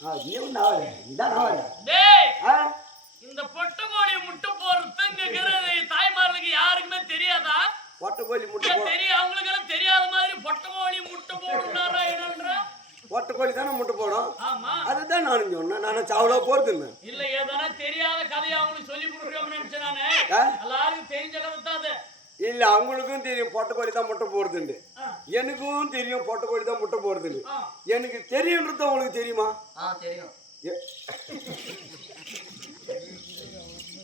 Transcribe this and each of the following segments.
ஆ, நீ ஒண்ணு ஆகல. இதான் ஆகல. டேய் ஆ? இந்த பொட்டை கோழி முட்டை போறதுங்கிறது தாய்மார்களுக்கு யாருக்குமே தெரியாதா ஒட்டக்கோழி முட்டை தெரியும் அவங்களுக்கு எல்லாம் தெரியாத மாதிரி பொட்டை கோழி முட்டை போடுனாரா என்னன்ற ஒட்டக்கோழி தானே முட்டை போடும் ஆமா அதுதான் நானும் சொன்னேன் நான் சாவலா போறதுன்னு இல்ல ஏதானா தெரியாத கதையை அவங்களுக்கு சொல்லி கொடுக்கணும்னு நினைச்சேன் நானு? எல்லாருக்கும் தெரிஞ்ச கதை தான் அது இல்ல அவங்களுக்கும் தெரியும் பொட்டக்கோழி தான் முட்டை போடுதுண்டு. எனக்கும் தெரியும் பொட்டக்கோழி தான் முட்டை போடுதுண்டு. எனக்கு தெரியுன்றது அவங்களுக்கு தெரியுமா? ஆ தெரியும்.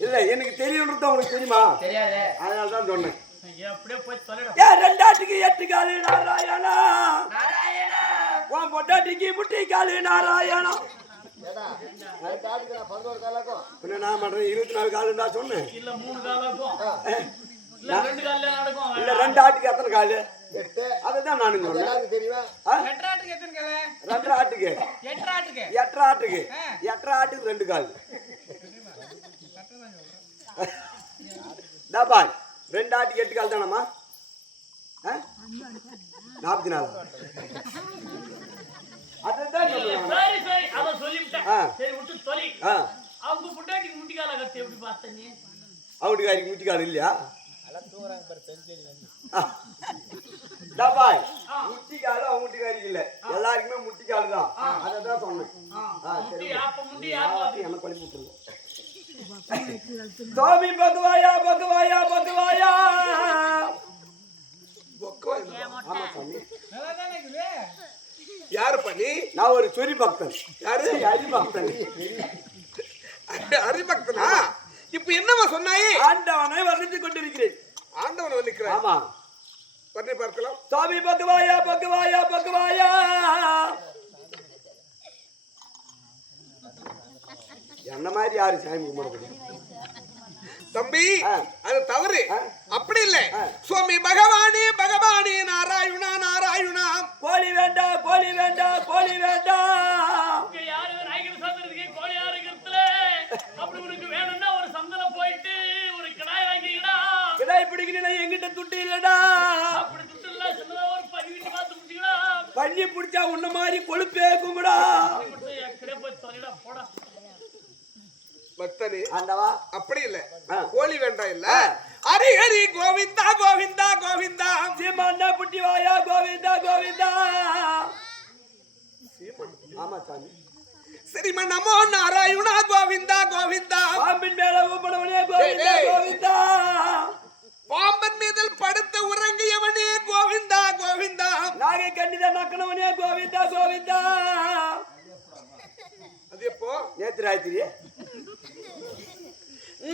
இல்ல எனக்கு தெரியுன்றது அவங்களுக்கு தெரியுமா? தெரியாதே. அதனால தான் சொன்னேன். ரெண்டாட்டுக்கு எட்டு காலு நாராயணா. நாராயணா. உன் பொட்டாட்டிக்கு முட்டி காலு நாராயணா பின்ன நான் பண்றேன் இருபத்தி நாலு காலுண்டா சொன்னேன். இல்ல மூணு காலாக்கும். இல்ல ரெண்டு ரெண்டு ஆட்டுக்கு எத்தனை காலு? அதுதான் நானும் சொன்னேன். கதை ரெண்டரை ஆட்டுக்கு. எட்டரை ஆட்டுக்கு. எட்டரை ஆட்டுக்கு. ரெண்டு கால். தாபா ரெண்டு ஆட்டுக்கு எட்டு கால் தானம்மா? நாற்பத்தி நாலு. அதுதான் ஆ. அவங்க புட்டாட்டிக்கு முட்டி கால கத்து எப்படி பார்த்த நீ? கால் முட்டி கால் அவங்க முட்டிக்காரிக்கு இல்ல. எல்லாருக்குமே முட்டி கால் தான் அதை தான் சொன்னேன் என்ன பண்ணி விட்டுருங்க சுவாமி பகவாயா பகவாயா பகவாயா ஆமா சாமி. நல்லா தானே இருக்குது? யாரு பண்ணி? நான் ஒரு சொரி பக்தன் யாரு? ஹரி பக்தன் ஹரிபக்தனா இப்ப என்னவா சொன்னாயே? ஆண்டவனை வர்ணித்து கொண்டிருக்கிறேன். ஆண்டவன் வந்திருக்கிறான் ஆமா. பண்ணி பார்க்கலாம். சுவாமி பகவாயா பகவாயா பகவாயா என்ன மாதிரி யாரு சாமி கும்பிட முடியும் தம்பி. அது தவறு. அப்படி இல்ல. சுவாமி பகவானே பகவானே நாராயணா நாராயணா. கோழி வேண்டாம் கோழி வேண்டாம் கோழி இங்க யாரு நாய்கள் சந்திரத்துக்கு கோழியா இருக்கிறதுல. அப்படி உனக்கு வேணும்னா பிடிக்கணும் எங்கிட்ட துட்டு இல்லடா. பண்ணி பிடிச்சா உன்ன மாதிரி கொழுப்பே கும்பிடா பக்தனே ஆண்டவா. அப்படி இல்ல. கோழி வேண்டாம் இல்ல. ஹரி ஹரி கோவிந்தா கோவிந்தா கோவிந்தா. சீமான புட்டி வாயா கோவிந்தா கோவிந்தா. ஆமா சாமி. சரிமா நமோ நாராயணா கோவிந்தா கோவிந்தா. பாம்பின் மேல ஊப்படவனே கோவிந்தா. கோவிந்தா. பாம்பன் மீதில் படுத்து உறங்கியவனே கோவிந்தா கோவிந்தா. நாகை கண்டிதா நக்கனவனே கோவிந்தா கோவிந்தா. அது எப்போ? நேத்து ராத்திரி.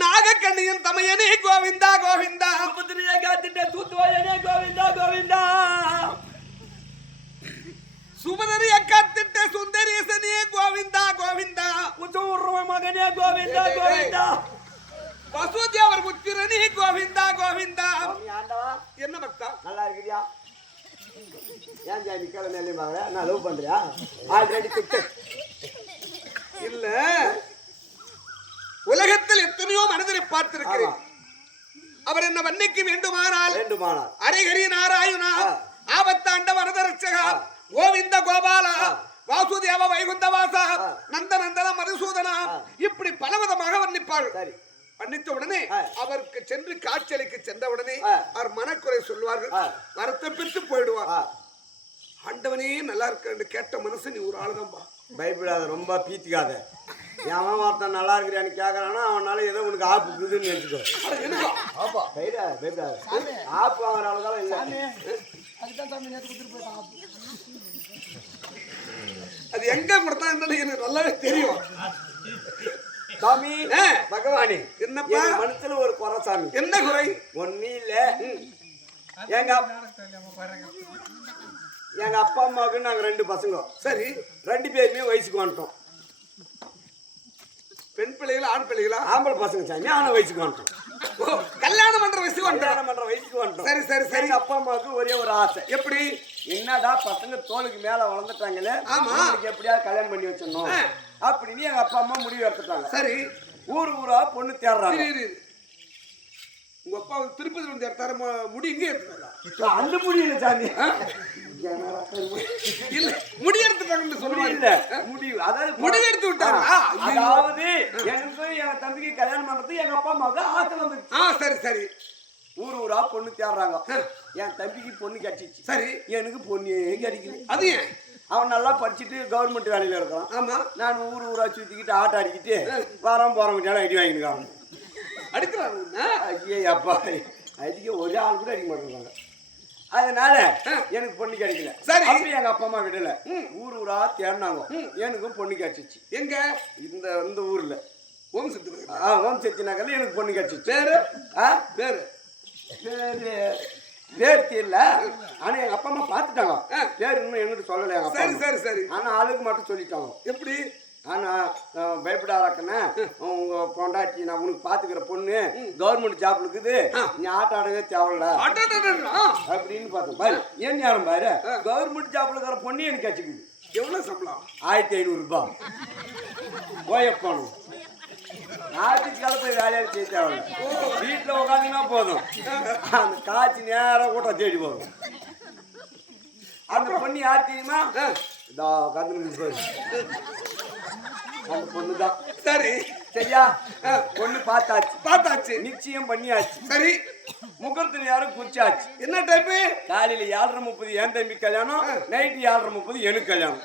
நாகக்கண்ணியின் தமையனே கோவிந்தா கோவிந்தா. புத்திரியை காத்திட்ட தூத்துவாயனே கோவிந்தா கோவிந்தா. சுமதரிய கத்திட்ட சுந்தரேசனே கோவிந்தா கோவிந்தா. உச்சூர்வ மகனே கோவிந்தா கோவிந்தா. வசுதேவர் புத்திரனே கோவிந்தா கோவிந்தா என்ன பக்தா நல்லா இருக்கிறியா ஏன் ஜாமி கிளம்பி நிலையுமாங்க நான் லவ் பண்றியா ஆல்ரெடி டிக்கெட் இல்ல உலகத்தில் எத்தனையோ மனிதரை பார்த்திருக்கிறேன். அவர் என்ன வன்னிக்கு வேண்டுமானால் வேண்டுமானால் ஹரிஹரி நாராயணா. ஆபத்தாண்ட வரதரட்சகா. கோவிந்த கோபாலா. வாசுதேவ வைகுந்த வாசா. நந்த நந்தன மதுசூதனா. இப்படி பலவிதமாக வர்ணிப்பாள் சரி வர்ணித்த உடனே. அவருக்கு சென்று காட்சியளிக்கு சென்ற உடனே. அவர் மனக்குறை சொல்வார்கள். வருத்தம் பெற்று போயிடுவார். ஆண்டவனே நல்லா இருக்கு கேட்ட மனசு நீ ஒரு ஆளுதான்பா. பயப்படாத ரொம்ப பீத்திக்காத. எவன் ஒருத்தன் நல்லா இருக்கிறான்னு கேட்கறானா அவனால ஏதோ உனக்கு ஆப்பு இருக்குதுன்னு நினைச்சுக்கோ. ஆப்பா. பயப்படாத பயப்படாத ஆப்பு வாங்குற அளவுக்கு இல்லை அது எங்க கொடுத்தா எனக்கு நல்லாவே தெரியும். சாமி. பகவானி என்னப்பா? என் மனசுல ஒரு குறை சாமி என்ன குறை? ஒன்னும் இல்ல. எங்க எங்க அப்பா அம்மாவுக்கு நாங்க ரெண்டு பசங்க. சரி. ரெண்டு பேருமே வயசுக்கு வந்துட்டோம். பெண் பிள்ளைகளா ஆண் பிள்ளைகளா? ஆம்பளை பசங்க சாமி ஆன வயசுக்கு வந்துட்டோம். கல்யாணம் பண்ற வயசு வந்துடும் கல்யாணம் பண்ற வயசுக்கு வந்துட்டோம். சரி சரி சரி. அப்பா அம்மாவுக்கு ஒரே ஒரு ஆசை. எப்படி? என்னடா பசங்க தோலுக்கு மேல வளர்ந்துட்டாங்களே? ஆமா. எப்படியாவது கல்யாணம் பண்ணி வச்சிடணும். அப்படின்னு எங்க அப்பா அம்மா முடிவு எடுத்துட்டாங்க. சரி. ஊர் ஊரா பொண்ணு தேடுறாங்க. உங்க அப்பா வந்து திருப்பதி வந்து எடுத்தாரு முடி இங்கே எடுத்துட்டாரா? அந்த முடியல சாமி. இல்ல முடி எடுத்துட்டாங்கன்னு சொல்லுவாங்க இல்ல அதாவது முடிவு எடுத்து விட்டாரா? ஆ, அதாவது எனக்கு எங்க தம்பிக்கு கல்யாணம் பண்றது எங்க அப்பா அம்மாவுக்கு ஆசை வந்துருச்சு. ஆ சரி சரி. ஊர் ஊரா பொண்ணு தேடுறாங்க. என் தம்பிக்கு பொண்ணு கிடைச்சிச்சு சரி. எனக்கு பொண்ணே கிடைக்கல அது ஏன்? அவன் நல்லா படிச்சுட்டு கவர்மெண்ட் வேலையில இருக்கான். ஆமா. நான் ஊர் ஊரா சுத்திக்கிட்டு ஆட்ட அடிக்கிட்டு வரோம் போறோம் கிட்ட அடி வாங்கிருக்காங்க அடிக்கிறாங்க ஐயே அப்பா அடிக்க ஒரே ஆள் கூட அடிக்க மாட்டேங்கிறாங்க அதனால எனக்கு பொண்ணு கிடைக்கல. சரி. அப்படி எங்க அப்பா அம்மா விடல. ஊர் ஊரா தேடினாங்க. எனக்கும் பொண்ணு கிடைச்சிச்சு. எங்க? இந்த இந்த ஊர்ல. ஓம் சத்து ஆ ஓம் சக்தி நகர்ல எனக்கு பொண்ணு கிடைச்சிச்சு. பேரு? ஆ? பேரு? பேரு பேர் தெரியல. ஆனா எங்க அப்பா அம்மா பாத்துட்டாங்க பேர் இன்னும் எங்கிட்ட சொல்லல எங்க அப்பா சரி. சரி சரி. ஆனா ஆளுக்கு மட்டும் சொல்லிட்டாங்க. எப்படி? ஆனா பயப்படாதக்கண்ணே உங்க பொண்டாட்டி நான் உனக்கு பாத்துக்கிற பொண்ணு கவர்மெண்ட் ஜாப்ல இருக்குது. நீ ஆட்ட ஆடவே தேவையில்ல. அப்படின்னு பார்த்தேன். பாரு ஏன் யாரும் பாரு? கவர்மெண்ட் ஜாப்ல இருக்கிற பொண்ணு எனக்கு கிடைச்சிக்குது எவ்வளவு சம்பளம்? ஆயிரத்தி ஐநூறு ரூபாய். ஓயப்பானும் ஞாயிற்றுக்கிழமை போய் வேலையை செய்ய வீட்டில் உட்காந்துனா போதும். அந்த காய்ச்சி நேரம் கூட்டம் தேடி போகும் அந்த பொண்ணு யார் தெரியுமா? இதா உட்காந்து அந்த பொண்ணு தான் சரி. சரியா? பொண்ணு பார்த்தாச்சு. பார்த்தாச்சு. நிச்சயம் பண்ணியாச்சு. சரி. முகூர்த்த நேரம் குறிச்சாச்சு. என்ன டைப்பு காலையில ஏழரை முப்பது என் தம்பி கல்யாணம் நைட்டு ஏழரை முப்பது எனக்கு கல்யாணம்.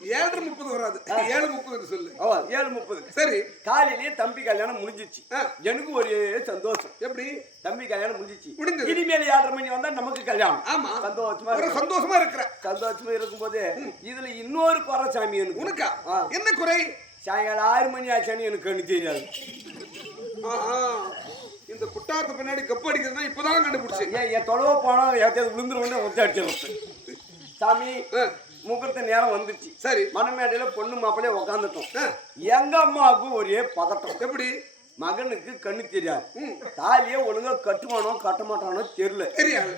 ஏழரை முப்பது வராது. ஏழு முப்பது சொல்லு. ஓ ஏழு முப்பது. சரி. காலையிலேயே தம்பி கல்யாணம் முடிஞ்சிச்சு. எனக்கு ஒரே சந்தோஷம். எப்படி? தம்பி கல்யாணம் முடிஞ்சிச்சு. முடிஞ்சது. இனிமேல் ஏழரை மணி வந்தா நமக்கு கல்யாணம். ஆமா. சந்தோஷமா இருக்கும். சந்தோஷமா இருக்கிற. சந்தோஷமா இருக்கும்போது இதுல இன்னொரு குறை சாமி எனக்கு. உனக்கா. என்ன குறை? சாயங்காலம் ஆறு மணி ஆச்சான்னு எனக்கு கண்ணு தெரியாது. ஆஹா. இந்த குட்டாரத்து பின்னாடி கப்பு அடிக்கிறதுனா இப்பதான் கண்டுபிடிச்சேன். ஏன் என் தொலைவ போனா எத்தையாவது விழுந்துருவோன்னு ஒத்த அடிச்சிடும் சாமி. முகூர்த்த நேரம் வந்துச்சு. சரி. மணமேடையில பொண்ணு மாப்பிள்ளைய உக்காந்துட்டோம். எங்க அம்மாவுக்கு ஒரே பதட்டம். எப்படி? மகனுக்கு கண்ணு தெரியாது. தாலியை ஒழுங்கா கட்டுவானோ கட்ட மாட்டானோ தெரியல. தெரியாது.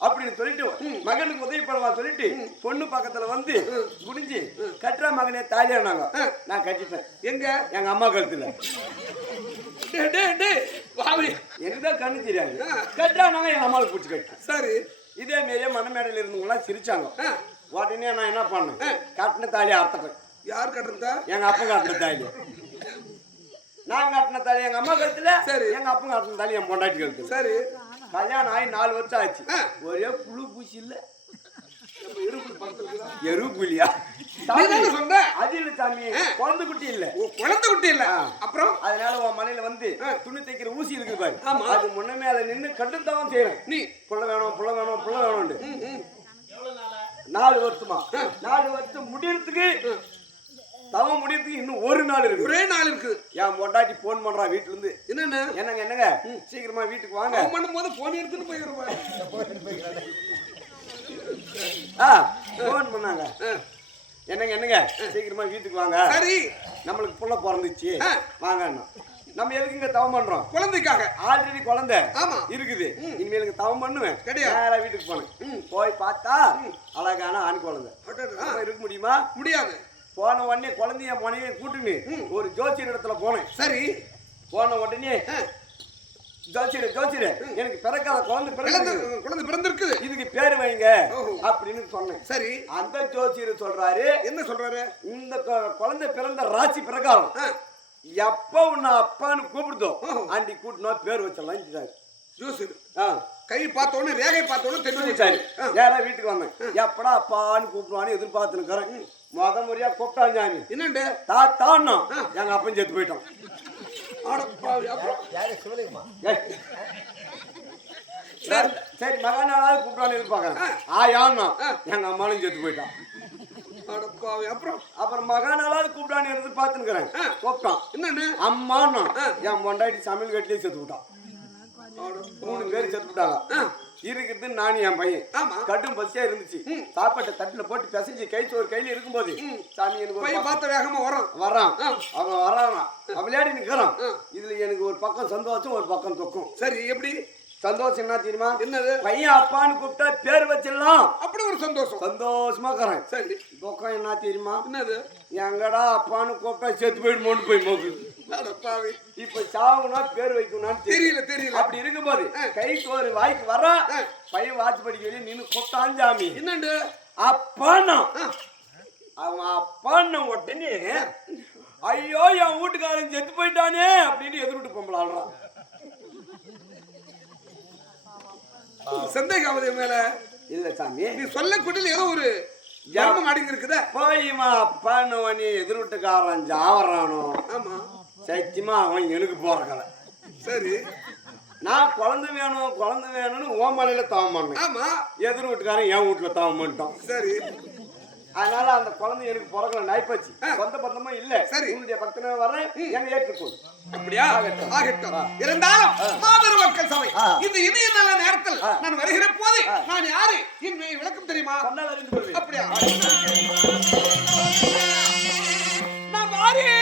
அப்படின்னு சொல்லிட்டு மகனுக்கு உதவி பண்ணவா சொல்லிட்டு பொண்ணு பக்கத்துல வந்து குடிஞ்சு கட்டுற மகனே தாலியானாங்க நான் கட்டிட்டேன். எங்க? எங்க அம்மா கழுத்துல. டே டே டே பாவி எனக்கு தான் கண்ணு தெரியாது. கட்டுறானாங்க எங்க அம்மாவுக்கு பிடிச்சி கட்டு சரி. இதே மாரியே மணமேடையில இருந்தவங்களாம் சிரிச்சாங்க. உடனே நான் என்ன பண்ணேன்? கட்டின தாலியை அறுத்துட்டேன். யார் கட்டுறதா எங்க அப்பா காட்டின தாலி. நான் காட்டின தாலி எங்க அம்மா கழுத்துல சரி. எங்க அப்பா காட்டின தாலி என் பொண்டாட்டி கழுத்துல சரி. கல்யாணம் ஆகி நாலு வருஷம் ஆச்சு. ஒரே புழு பூச்சி இல்ல. எரு புலியா? நீ தானே சொன்ன? அது இல்ல சாமி குழந்தை குட்டி இல்ல. குழந்தை குட்டி இல்ல. அப்புறம்? அதனால உன் மலையில வந்து துணி தைக்கிற ஊசி இருக்குது பாரு. அது முன்ன மேல நின்னு கட்டுத்தான் செய்யறேன் நீ. புள்ள வேணும் புள்ள வேணும் புள்ள வேணும்னு. ம், ம். நாலு வருஷமா? நாலு வருஷம் முடியறதுக்கு தவம் முடியறதுக்கு இன்னும் ஒரு நாள் இருக்கு. ஒரே நாள் இருக்குது என் பொண்டாட்டி போன் பண்றா வீட்டுல இருந்து என்னன்னு? என்னங்க என்னங்க? சீக்கிரமா வீட்டுக்கு வாங்க. அவன் பண்ணும்போது போன் எடுத்துட்டு போயிருப்பான் ஆ போன் பண்ணாங்க. என்னங்க என்னங்க? சீக்கிரமா வீட்டுக்கு வாங்க. சரி. நம்மளுக்கு புள்ள பிறந்துச்சு. வாங்க நம்ம எதுக்கு இங்க தவம் பண்றோம்? குழந்தைக்காக. ஆல்ரெடி குழந்தை. ஆமா. இருக்குது. இனிமேல் இங்க தவம் பண்ணுவேன். கிடையாது. வீட்டுக்கு போனேன். போய் பார்த்தா அழகான ஆண் குழந்தை. இருக்க முடியுமா? முடியாது. போன உடனே குழந்தைய மனைவியை கூட்டுன்னு ஒரு ஜோசியர் இடத்துல போனேன். சரி. போன உடனே ஜோசியர் ஜோசியர் எனக்கு பிறக்காத குழந்தை பிறகு குழந்தை பிறந்திருக்குது இதுக்கு பேரு வைங்க. அப்படின்னு சொன்னேன். சரி. அந்த ஜோசியர் சொல்றாரு என்ன சொல்றாரு? இந்த குழந்தை பிறந்த ராசி பிரகாரம். எப்ப உன்னை அப்பான்னு கூப்பிடுதோ. ஆண்டி கூட்டினோம் பேர் வச்சிடலாம் ஜூஸ் கை பார்த்த உடனே ரேகை பார்த்த உடனே தெரிஞ்சு சரி வச்சாரு நேரா வீட்டுக்கு வந்தேன்? எப்படா அப்பான்னு கூப்பிடுவான்னு எதிர்பார்த்துனுக்கிறேன் முத முறையா கூப்பிட்டான் சாமி என்னண்டு? தாத்தான்னா எங்க அப்பன் செத்து போயிட்டான். ஆடப்பாவி, அப்புறம்? ஏய். சரி, சரி மகனாவது கூப்பிட்டான்னு எதிர்பார்க்கறேன். ஆயான்னா எங்க அம்மாலும் செத்து போயிட்டான். அப்புறம்? அப்புறம் மகனாவது கூப்பிட்டான்னு எதிர்பார்த்துனுக்கிறேன் கூப்பிட்டான். என்னண்டு அம்மான்னா என் பொண்டாட்டி சமையல் கட்டிலே செத்து விட்டான். மூணு பேர் செத்து விட்டாங்க. இருக்கிறது நானும் என் பையன். கட்டும் பசியா இருந்துச்சு. சாப்பாட்டை தட்டுல போட்டு பிசைஞ்சு கை சோறு கையில இருக்கும்போது சாமி எனக்கு ஒரு பையன் பார்த்த வேகமா வரும் வரான். அவன் வரான்? அவன் விளையாடி நிக்கிறான். இதுல எனக்கு ஒரு பக்கம் சந்தோஷம் ஒரு பக்கம் துக்கம். சரி எப்படி? சந்தோஷம் என்ன தெரியுமா? என்னது? பையன் அப்பான்னு கூப்பிட்டா பேர் வச்சிடலாம். அப்படி ஒரு சந்தோஷம். சந்தோஷமா இருக்கிறேன். சரி. துக்கம் என்ன தெரியுமா? என்னது? எங்கடா அப்பான்னு கூப்பிட்டா செத்து போயிடுமோன்னு போய் மோக்கு. இப்ப சாவுனா பேர் வைக்கணும்னு தெரியல தெரியல. அப்படி இருக்கும்போது கை சோறு வாய்க்கு வர பையன் வாட்சி படிக்க நின்னு கொட்டான் சாமி. என்னண்டு? அப்பானா அவன் அப்பான்னு உடனே ஐயோ என் வீட்டுக்காரன் செத்து போயிட்டானே அப்படின்னு எதிர்விட்டு பொம்பளாடுறான் சந்தேகம் என் மேல. இல்ல சாமி. நீ சொல்லக்கூடிய ஏதோ ஒரு ஜாமம் அடங்கி இருக்குதா போய்மா அப்பான்னு உடனே எதிர்விட்டுக்காரன் ஜாவறானோ ஆமா. சத்தியமா அவன் எனக்கு போறக்கல. சரி. நான் குழந்தை வேணும் குழந்தை வேணும்னு ஓ மலையில தாவம் பண்ணேன். ஆமா. எதிர் வீட்டுக்காரன் என் வீட்டுல தாவம் பண்ணிட்டான். சரி. அதனால அந்த குழந்தை எனக்கு பிறக்கல நாய்ப்பாச்சு. சொந்த பந்தமும் இல்ல. சரி. உன்னுடைய பக்தனை வர்றேன் என்ன ஏற்றுக்கொள். அப்படியா? ஆகட்டும். இருந்தாலும் மாபெரும் மக்கள் சபை. இந்த இனிய நல்ல நேரத்தில் நான் வருகிற போது நான் யாரு? என் விளக்கம் தெரியுமா? அப்படியா? நான் வாரேன்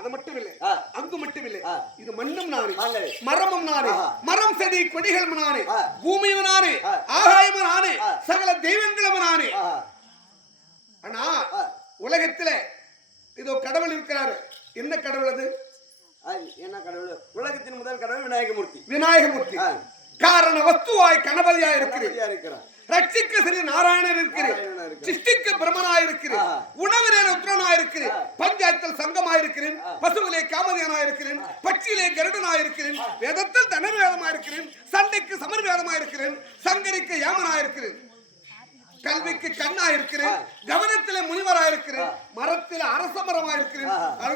அது மட்டும் இல்லை. அங்கு மட்டும் இல்லை. இது மண்ணும் நானே. மரமும் நானே. மரம் செடி கொடிகளும் நானே. பூமியும் நானே. ஆகாயமும் நானே. சகல தெய்வங்களும் நானே ஆனா. உலகத்திலே இதோ கடவுள் இருக்கிறாரு என்ன கடவுள் அது என்ன கடவுள் உலகத்தின் முதல் கடவுள் விநாயகமூர்த்தி விநாயகமூர்த்தி. காரண இருக்கிறேன் கணபதியா இருக்கிறான் ரட்சிக்க ஸ்ரீ நாராயணர் இருக்கிறேன். சிஷ்டிக்கு. உணவிலே ருத்ரனாய் இருக்கிறேன் ஆ. பஞ்சாயத்தில் சங்கமாய் இருக்கிறேன். பசுவிலே காமதியனாய் இருக்கிறேன். பட்சியிலே கருடனாய் இருக்கிறேன். வேதத்தில் தனர்வேதமாய் இருக்கிறேன். சண்டைக்கு சமர்வேதமாய் இருக்கிறேன். சங்கரிக்கு யாமனாய் இருக்கிறேன். கல்விக்கு கண்ணாய் இருக்கிறேன். கவனத்திலே முனிவராய் இருக்கிறேன். மரத்திலே அரச மரமாய் இருக்கிறேன்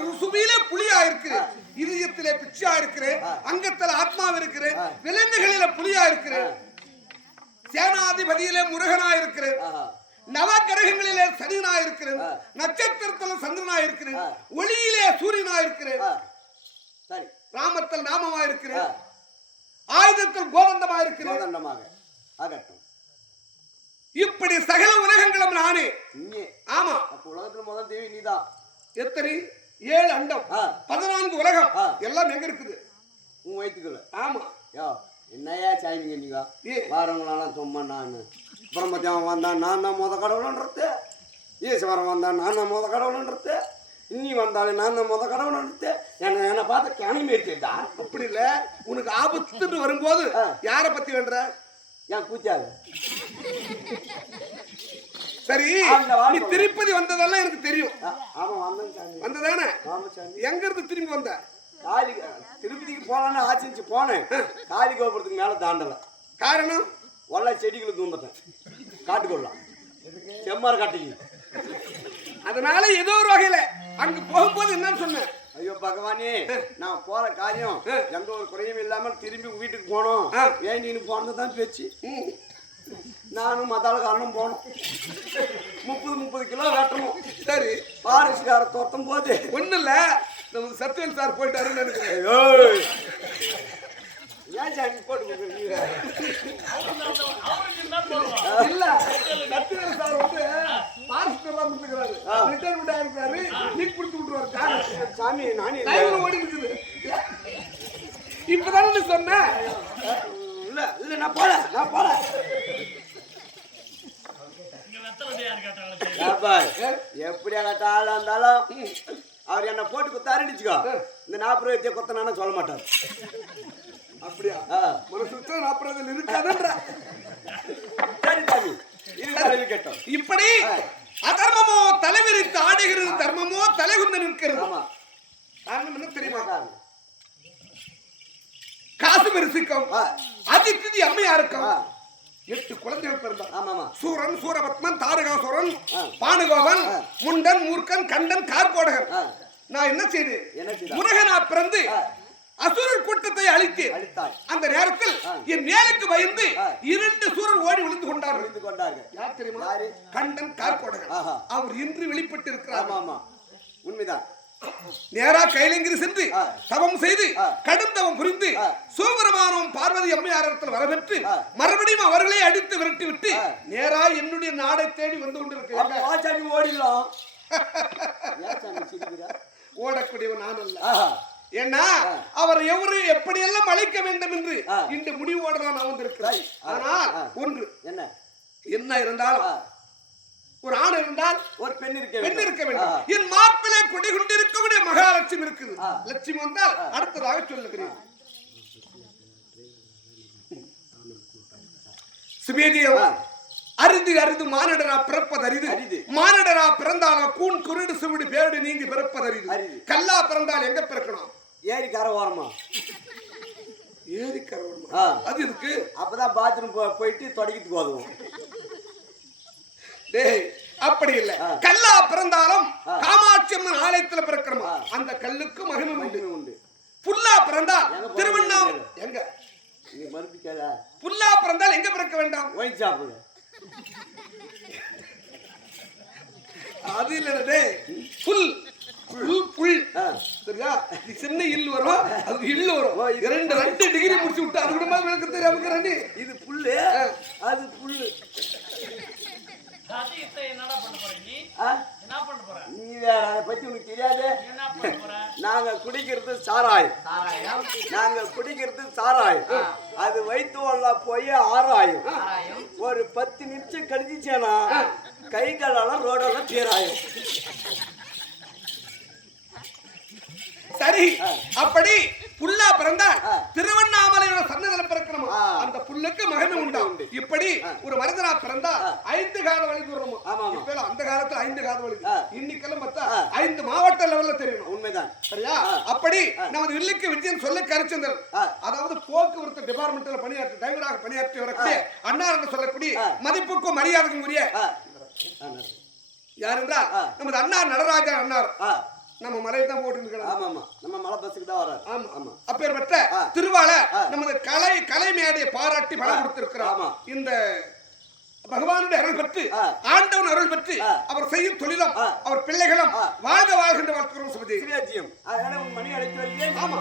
ருசுபியிலே புலியா இருக்கிறேன். இதயத்திலே பிச்சா இருக்கிறேன். அங்கத்திலே ஆத்மா இருக்கிறேன் விலங்குகளிலே புலியா இருக்கிறேன். சேனாதிபதியிலே முருகனாய் இருக்கிறேன் நவ கிரகங்களிலே சனியனாய் இருக்கிறேன் நட்சத்திரத்தில் சந்திரனாய் இருக்கிறேன் ஒளியிலே சூரியனாய் இருக்கிறேன் ராமத்தில் நாமமாய் இருக்கிறேன் ஆயுதத்தில் கோதண்டமாய் இருக்கிறேன் ஆகட்டும். இப்படி சகல உலகங்களும் நானே. ஆமா. உலகத்துல முதல் தேவி நீதான். எத்தனை? ஏழு அண்டம். பதினான்கு உலகம். எல்லாம் எங்க இருக்குது? உன் வயிற்றுக்குள்ள ஆமா. யோ. என்னையா நீங்க? ஏ. வாரங்களெல்லாம் சும்மா நான். பிரம்மத்தியம் வந்தான் நான் தான் முத கடவுள்ன்றது ஈஸ்வரன் வந்தான் நான் தான் முத கடவுள்ன்றது இன்னி வந்தாலும் நான் தான் முத கடவுள்ன்றது என்னை என்னை பார்த்து கனி எடுத்துட்டா அப்படி இல்ல. உனக்கு ஆபத்துன்னு வரும்போது. யார பத்தி வேண்ட? ஏன் கூச்சாது சரி. நீ திருப்பதி வந்ததெல்லாம் எனக்கு தெரியும். ஆமாம் வந்தேன் சாமி. வந்ததானே? சாமி. எங்க இருந்து திரும்பி வந்த? காளி திருப்பதிக்கு போகலான்னு ஆச்சிச்சு போனேன். காளி கோபுரத்துக்கு மேலே தாண்டலை. காரணம்? ஒல்ல செடிகளை தூந்துட்டேன் காட்டுக்கொள்ளலாம். செம்மார் காட்டிங்க அதனால ஏதோ ஒரு வகையில அங்க போகும்போது என்னன்னு சொன்னேன். ஐயோ பகவானே நான் போற காரியம் எந்த ஒரு குறையும் இல்லாமல் திரும்பி வீட்டுக்கு போனோம் நீ போனது தான் பேச்சு. நானும் மதாளக்காரனும் போனோம். முப்பது முப்பது கிலோ வெட்டணும் சரி. பாரிஸ்கார தோட்டம் போது ஒண்ணு இல்ல நமக்கு சத்யன் சார் போயிட்டாருன்னு நினைக்கிறேன். ஏய், ஏன் சாமி போட்டு இல்ல. சத்யன் சார் வந்து பாரிஸ்ட் எல்லாம் இருக்காரு. ரிட்டையர்மெண்ட் ஆயிருக்காரு நீட் கொடுத்து விட்டுருவாரு கார் சாமி நானே ஓடி இருக்குது இப்பதானே நீ சொன்ன இல்ல இல்ல நான் போல நான் போல. எப்படியா கட்டாலும் இருந்தாலும் அவர் என்ன போட்டு குத்தாருச்சுக்கோ இந்த நாற்பது ரூபாய் குத்தனான்னு சொல்ல மாட்டார். அப்படியா. மனசு நாற்பது இருக்காதுன்ற சரி சாமி இது இருக்கட்டும் இப்படி அதர்மமோ தலைவிரித்து ஆடுகிறது தர்மமோ தலைகுந்து நிற்கிறது. ஆமா. காரணம் என்ன தெரியுமா? காரணம். காசு பெருசிக்கும் ஆ. அதித்திதி அம்மையாருக்கும் ஆ. எட்டு குழந்தைகள் பிறந்தார் ஆமாமா சூரன் சூரபத்மன் தாரகாசுரன் ஆ. முண்டன் மூர்க்கன் கண்டன் கார்கோடகன். நான் என்ன செய்தாய்? முருகனா பிறந்து. அசுரர் கூட்டத்தை அழித்தாய் அந்த நேரத்தில். என் நேருக்கு பயந்து. இரண்டு சூரர் ஓடி விழுந்து கொண்டார்கள் புரிந்து கொண்டார்கள் யார் தெரியுமா? கண்டன் கார்கோடகன். அவர் இன்று வெளிப்பட்டு இருக்கிறார் ஆமா ஆமா உண்மைதான் நேரா கைலங்கிரி சென்று. தவம் செய்து. கடும் தவம் புரிந்து ஆ. சிவபெருமானும் பார்வதி அம்மையாரத்தில் வரவேற்று. மறுபடியும் அவர்களை அடித்து விரட்டி விட்டு. நேரா என்னுடைய நாடை தேடி வந்து கொண்டிருக்கிறாங்க ஓடிடலாம்? ஓடக்கூடியவன் நான் அல்ல ஏன்னா அவர் எவரு எப்படியெல்லாம் அழைக்க வேண்டும் என்று. இந்த முடிவோடு நான் வந்திருக்கிறேன். ஆனால். ஒன்று என்ன என்ன இருந்தாலும். ஒரு ஆண் இருந்தால் ஒரு பெண் இருக்க பெண் வேண்டும். இருக்க வேண்டும். என் மார்பிலே கொடி கொண்டிருக்கக்கூடிய மகாலட்சுமி இருக்குது. லட்சுமி வந்தால் அடுத்ததாக சொல்லுகிறேன் சுமேதியம் ஆ. அரிது அரிது மானிடரா பிறப்பது அரிது. மானிடரா பிறந்தாலும் கூன் குருடு சுவடு பேருடு நீங்கி பிறப்பது அரிது. கல்லா பிறந்தால் எங்க பிறக்கணும் ஏரி கரை ஓரமா ஏரி ஆ. அது இதுக்கு அப்பதான் பாத்ரூம் போயிட்டு தொடக்கிட்டு போதும் டேய் அப்படி இல்ல. கல்லா பிறந்தாலும். காமாட்சி அம்மன் ஆலயத்துல பிறக்கணுமா ஆ. அந்த கல்லுக்கு மகிமை உண்டு. உண்டு. புல்லா போறது? திருவண்ணாமலை எங்க? புல்லா பிறந்தால் எங்க பிறக்க வேண்டாம்? சாப்பிடுங்க அது இல்ல டேய். புல். புல் புல். சரியா? சின்ன இல்லு வரும் அது இல்லு வரும். ரெண்டு ரெண்டு டிகிரி முடிச்சு விட்டு அது கூட மாதிரி விளக்க தெரியாம ரெண்டு. இது புல்லு. அது புல்லு. அது இத்த என்னடா பண்ண போற நீ? ஆ? என்ன பண்ண போற? நீ வேற அதை பத்தி உனக்கு தெரியாது. நீ என்ன பண்ண போற? நாங்க குடிக்கிறது சாராயம். சாராயம்? நாங்க குடிக்கிறது சாராயம். அது வயிற்று வல்ல போய் ஆறாயும் ஒரு பத்து நிமிஷம் கழிச்சுச்சேனா கை காலெல்லாம் ரோடெல்லாம் தீராயும் சரி. அப்படி புல்லா பிறந்தால். திருவண்ணாமலையோட சன்னதில பிறக்கணுமா. அந்த புல்லுக்கு மகிமை உண்டா? இப்படி ஒரு மனிதனா பிறந்தா ஐந்து காத வழி தூரமா ஆமா, ஆமா. இப்ப அந்த காலத்துல ஐந்து காத வழி. இன்னைக்கெல்லாம் பார்த்தா. ஐந்து மாவட்ட லெவல்ல தெரியணும். உண்மைதான். சரியா? அப்படி நமது வில்லுக்கு விஜயன் சொல்ல கரிச்சந்தர் ஆ. அதாவது போக்குவரத்து டிபார்ட்மெண்ட்ல பணியாற்றி டிரைவராக பணியாற்றி வரக்கூடிய அண்ணா என்று சொல்லக்கூடிய. மதிப்புக்கும் மரியாதைக்கும் உரிய யார் என்றால். நமது அண்ணா நடராஜா அண்ணார். நம்ம மலையை தான் போட்டு இருக்கிறோம் ஆமா ஆமா நம்ம மலை பஸ்ஸுக்கு தான் வராது ஆமா ஆமா அப்பேற்பட்ட. திருவால. நமது கலை கலை மேடையை பாராட்டி பலம் ஆ. கொடுத்திருக்கிறார் ஆமா. இந்த பகவானுடைய அருள் பெற்று. ஆண்டவன் அருள் பெற்று. அவர் செய்யும் தொழிலும். அவர் பிள்ளைகளும். வாழ்க வாழ்கின்ற அதனால உன் மணி அழைத்து வருகிறேன் ஆமா.